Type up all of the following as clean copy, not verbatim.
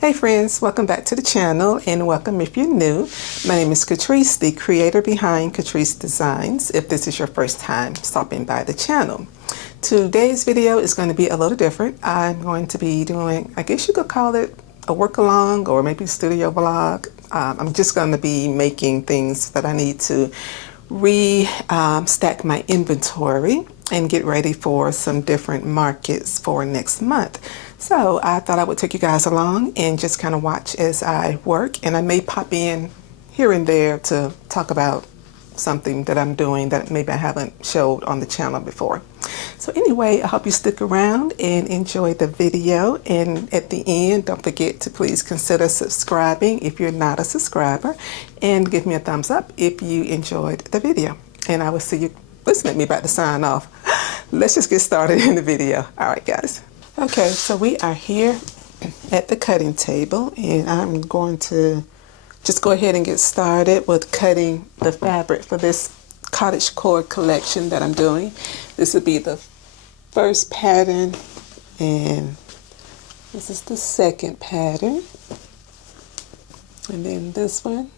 Hey friends, welcome back to the channel and welcome if you're new. My name is Catrice, the creator behind Catrice Designs, if this is your first time stopping by the channel. Today's video is going to be a little different. I'm going to be doing, I guess you could call it a work along or maybe studio vlog. I'm just going to be making things that I need to stack my inventory and get ready for some different markets for next month. So I thought I would take you guys along and just kind of watch as I work, and I may pop in here and there to talk about something that I'm doing that maybe I haven't showed on the channel before. So anyway, I hope you stick around and enjoy the video, and at the end don't forget to please consider subscribing if you're not a subscriber, and give me a thumbs up if you enjoyed the video. And I will see you. Listen at me about to sign off. Let's just get started in the video. All right, guys. Okay, so we are here at the cutting table, and I'm going to just go ahead and get started with cutting the fabric for this cottage core collection that I'm doing. This will be the first pattern, and this is the second pattern, and then this one,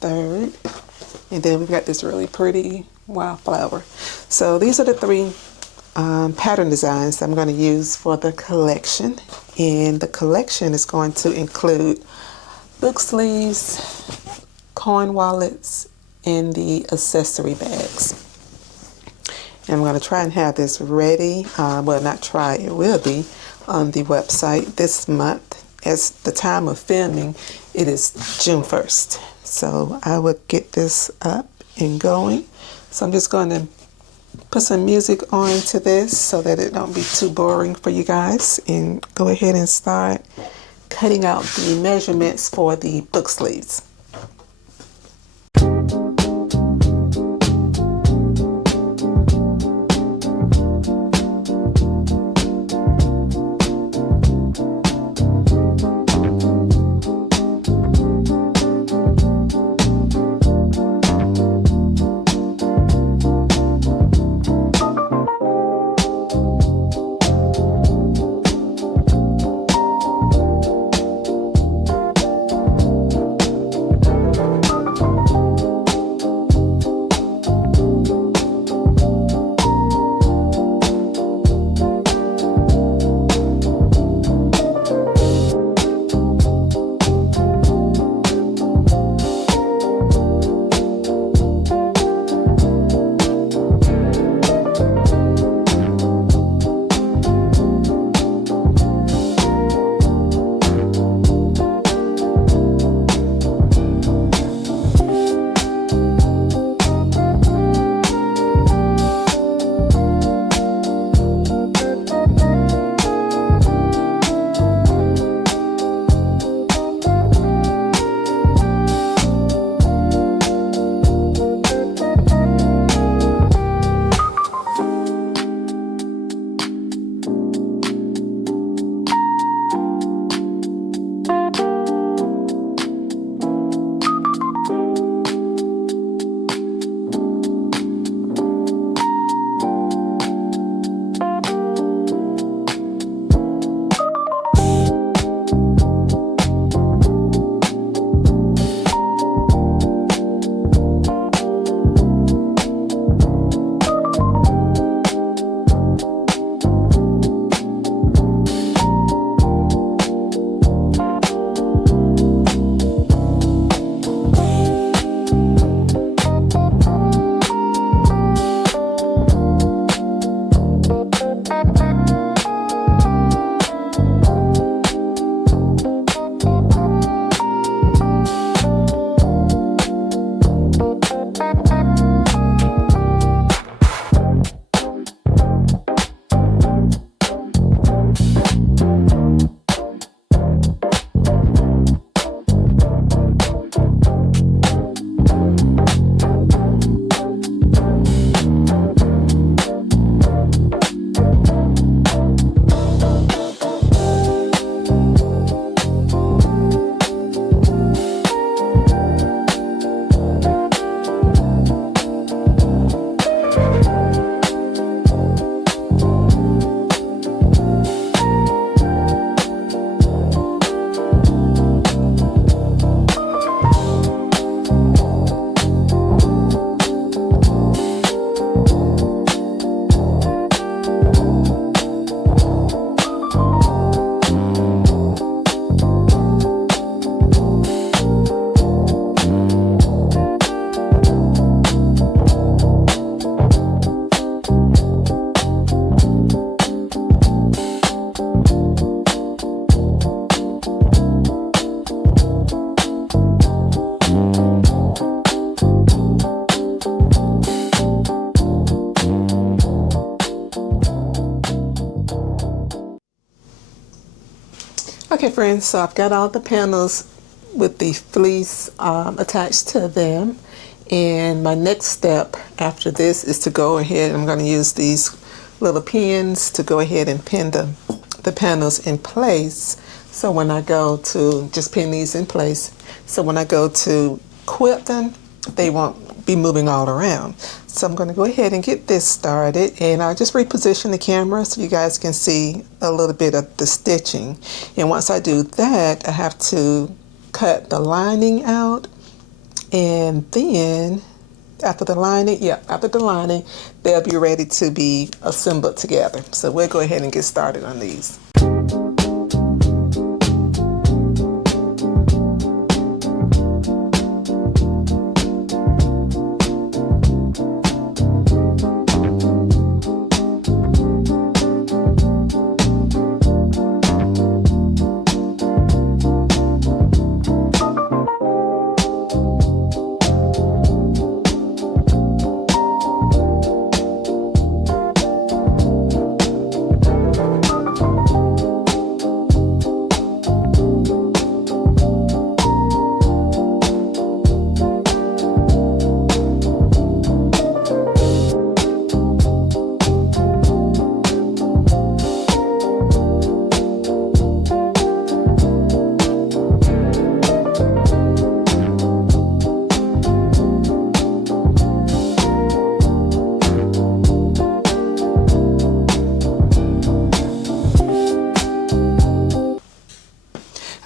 third, and then we've got this really pretty wildflower. So these are the three pattern designs I'm going to use for the collection, and the collection is going to include book sleeves, coin wallets, and the accessory bags. And I'm going to try and have this ready, well, not try, it will be on the website this month. As the time of filming, it is June 1st. So I will get this up and going. So I'm just going to put some music on to this so that it don't be too boring for you guys, and go ahead and start cutting out the measurements for the book sleeves. Okay, friends, so I've got all the panels with the fleece attached to them. And my next step after this is to go ahead, I'm going to use these little pins to go ahead and pin the panels in place. So when I go to just pin these in place, so when I go to quilt them, they won't be moving all around. So I'm going to go ahead and get this started, and I'll just reposition the camera so you guys can see a little bit of the stitching. And once I do that, I have to cut the lining out, and then after the lining, they'll be ready to be assembled together. So we'll go ahead and get started on these.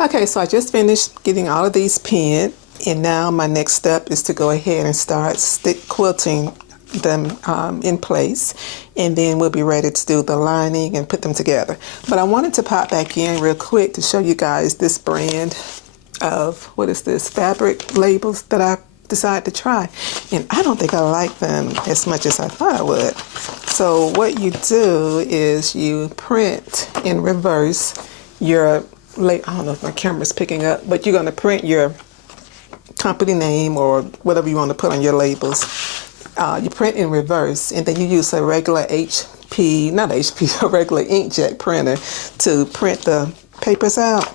Okay, so I just finished getting all of these pinned, and now my next step is to go ahead and start quilting them in place, and then we'll be ready to do the lining and put them together. But I wanted to pop back in real quick to show you guys this brand of, what is this, fabric labels that I decided to try, and I don't think I like them as much as I thought I would. So what you do is you print in reverse your I don't know if my camera's picking up, but you're going to print your company name or whatever you want to put on your labels. You print in reverse, and then you use a regular a regular inkjet printer to print the papers out.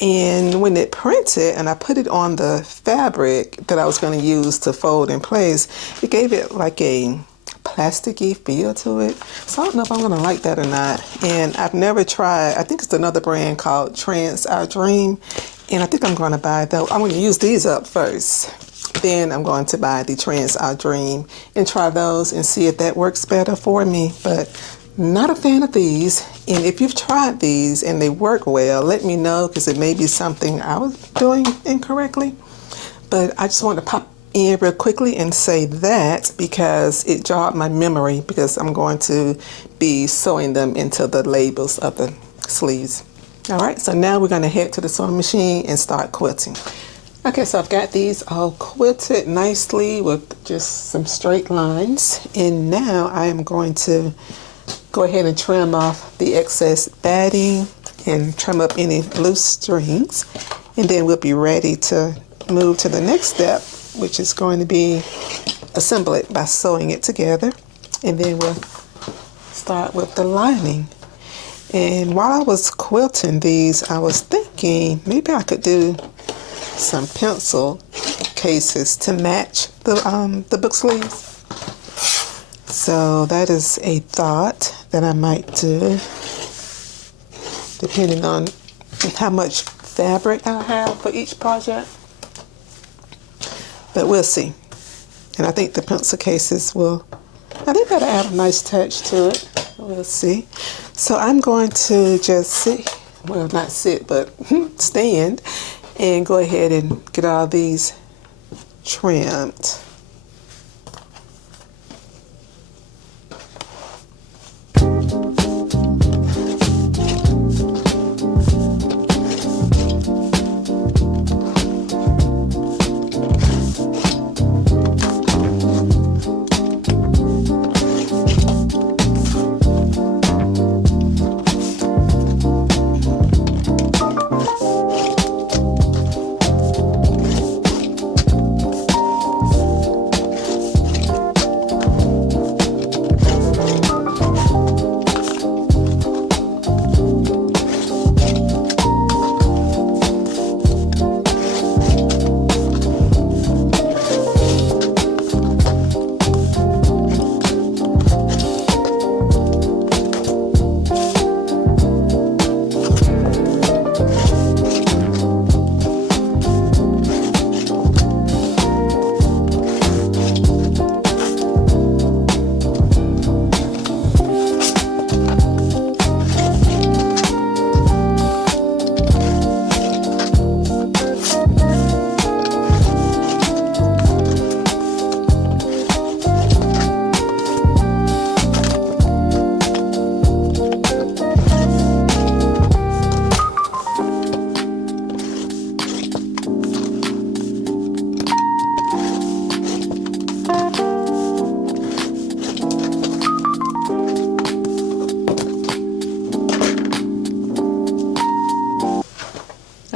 And when it prints it, and I put it on the fabric that I was going to use to fold in place, it gave it like a plasticky feel to it. So I don't know if I'm going to like that or not. And I've never tried, I think it's another brand called Trans Our Dream, and I think I'm going to buy those. I'm going to use these up first. Then I'm going to buy the Trans Our Dream and try those and see if that works better for me. But not a fan of these. And if you've tried these and they work well, let me know, because it may be something I was doing incorrectly. But I just want to pop in real quickly and say that because it jogged my memory, because I'm going to be sewing them into the labels of the sleeves. All right, so now we're going to head to the sewing machine and start quilting. Okay, so I've got these all quilted nicely with just some straight lines, and now I am going to go ahead and trim off the excess batting and trim up any loose strings, and then we'll be ready to move to the next step, which is going to be assemble it by sewing it together. And then we'll start with the lining. And while I was quilting these, I was thinking maybe I could do some pencil cases to match the book sleeves. So that is a thought that I might do, depending on how much fabric I have for each project. But we'll see. And I think the pencil cases that'll add a nice touch to it. We'll see. So I'm going to just stand and go ahead and get all these trimmed.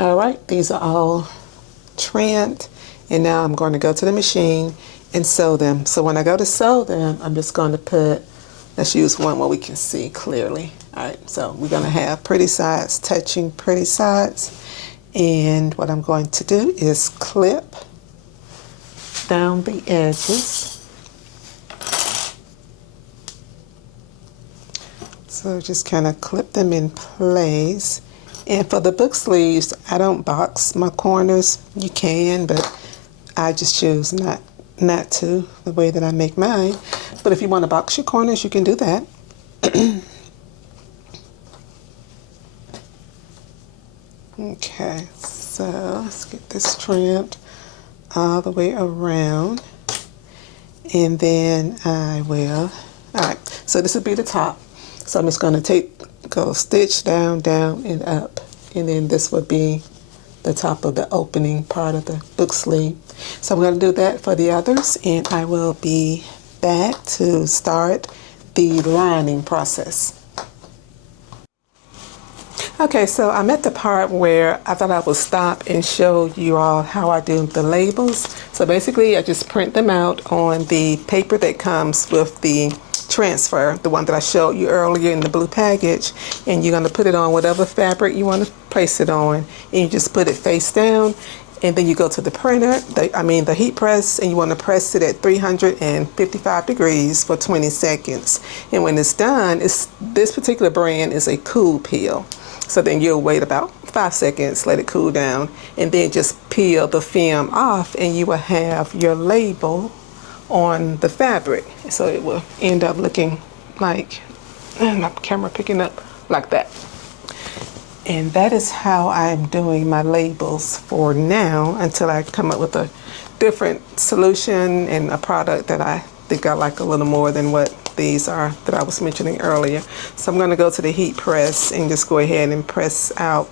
All right, these are all trimmed, and now I'm going to go to the machine and sew them. So when I go to sew them, I'm just going to put, let's use one where we can see clearly. All right, so we're going to have pretty sides touching pretty sides, and what I'm going to do is clip down the edges. So just kind of clip them in place. And for the book sleeves, I don't box my corners. You can, but I just choose not to, the way that I make mine. But if you want to box your corners, you can do that. Okay, so let's get this trimmed all the way around. And then I will, all right, so this will be the top. So I'm just going to go stitch down, down, and up. And then this would be the top of the opening part of the book sleeve. So I'm going to do that for the others, and I will be back to start the lining process. Okay, so I'm at the part where I thought I would stop and show you all how I do the labels. So basically I just print them out on the paper that comes with the transfer, the one that I showed you earlier in the blue package, and you're going to put it on whatever fabric you want to place it on, and you just put it face down, and then you go to the printer, the heat press, and you want to press it at 355 degrees for 20 seconds. And when it's done, this particular brand is a cool peel. So then you'll wait about 5 seconds, let it cool down, and then just peel the film off, and you will have your label on the fabric. So it will end up looking like, my camera picking up like that. And that is how I'm doing my labels for now, until I come up with a different solution and a product that I think I like a little more than what these are that I was mentioning earlier. So I'm going to go to the heat press and just go ahead and press out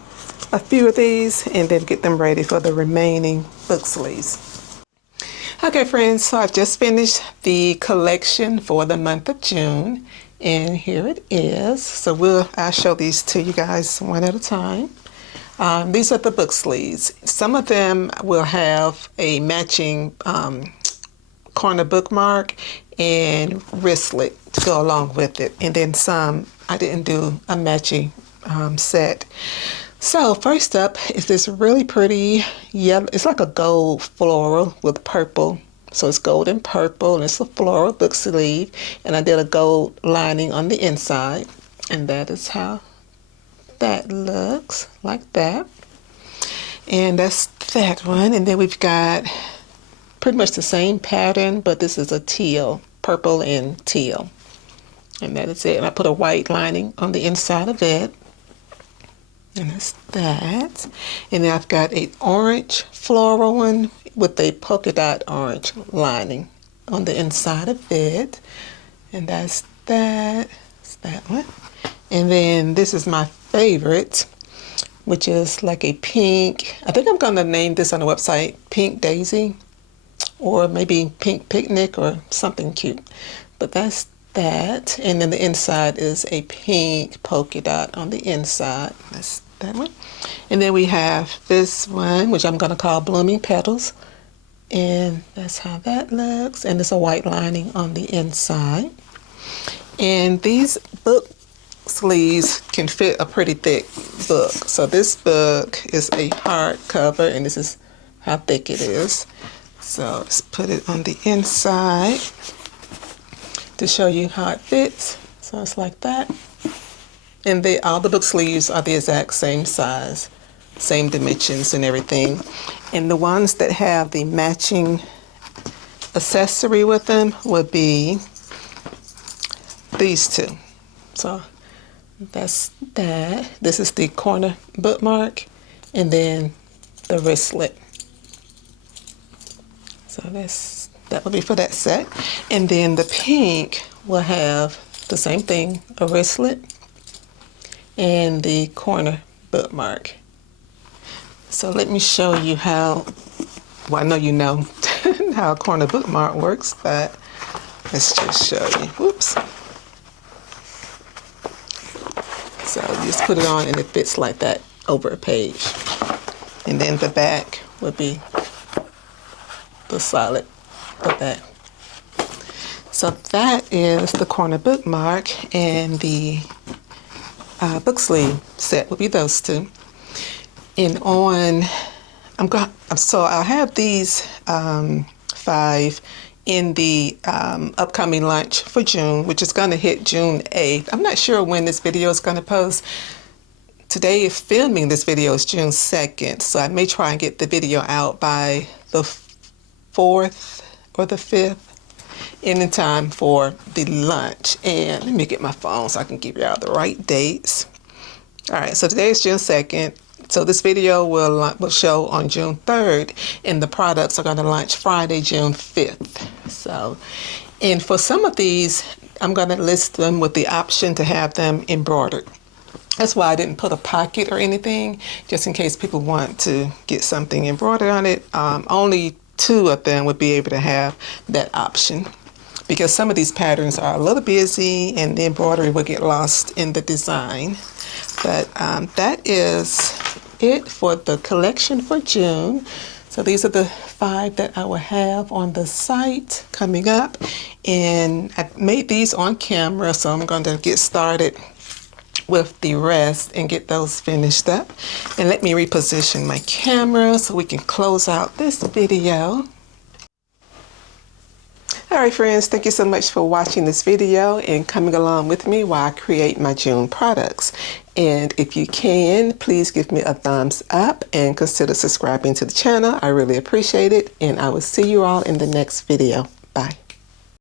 a few of these, and then get them ready for the remaining book sleeves. Okay friends, so I've just finished the collection for the month of June, and here it is. So I'll show these to you guys one at a time. These are the book sleeves. Some of them will have a matching corner bookmark and wristlet to go along with it, and then some I didn't do a matching set. So first up is this really pretty yellow, it's like a gold floral with purple. So it's gold and purple, and it's a floral book sleeve, and I did a gold lining on the inside, and that is how that looks, like that. And that's that one. And then we've got pretty much the same pattern, but this is a teal, purple and teal. And that is it. And I put a white lining on the inside of it. And that's that. And then I've got an orange floral one with a polka dot orange lining on the inside of it. And that's that. That's that one. And then this is my favorite, which is like a pink. I think I'm going to name this on the website Pink Daisy, or maybe Pink Picnic, or something cute. But that's that. And then the inside is a pink polka dot on the inside. That's that one. And then we have this one, which I'm going to call Blooming Petals. And that's how that looks. And it's a white lining on the inside. And these book sleeves can fit a pretty thick book. So this book is a hardcover, and this is how thick it is. So let's put it on the inside to show you how it fits. So it's like that. And all the book sleeves are the exact same size, same dimensions and everything. And the ones that have the matching accessory with them would be these two. So that's that. This is the corner bookmark, and then the wristlet. So that will be for that set. And then the pink will have the same thing, a wristlet and the corner bookmark. So let me show you how, well, I know you know how a corner bookmark works, but let's just show you. Whoops. So you just put it on and it fits like that over a page. And then the back would be the solid, the back. So that is the corner bookmark, and the book sleeve set would be those two. And on, so I have these 5 in the upcoming launch for June, which is going to hit June 8th. I'm not sure when this video is going to post. Today, filming this video is June 2nd, so I may try and get the video out by the 4th or the 5th, in time for the launch. And let me get my phone so I can give you all the right dates. All right, so today is June 2nd. So this video will show on June 3rd, and the products are going to launch Friday, June 5th. So, and for some of these, I'm going to list them with the option to have them embroidered. That's why I didn't put a pocket or anything, just in case people want to get something embroidered on it. Only 2 of them would be able to have that option, because some of these patterns are a little busy and the embroidery will get lost in the design. But that is it for the collection for June. So these are the 5 that I will have on the site coming up. And I made these on camera, so I'm going to get started with the rest and get those finished up. And let me reposition my camera so we can close out this video. All right, friends, thank you so much for watching this video and coming along with me while I create my June products. And if you can, please give me a thumbs up and consider subscribing to the channel. I really appreciate it, and I will see you all in the next video. Bye.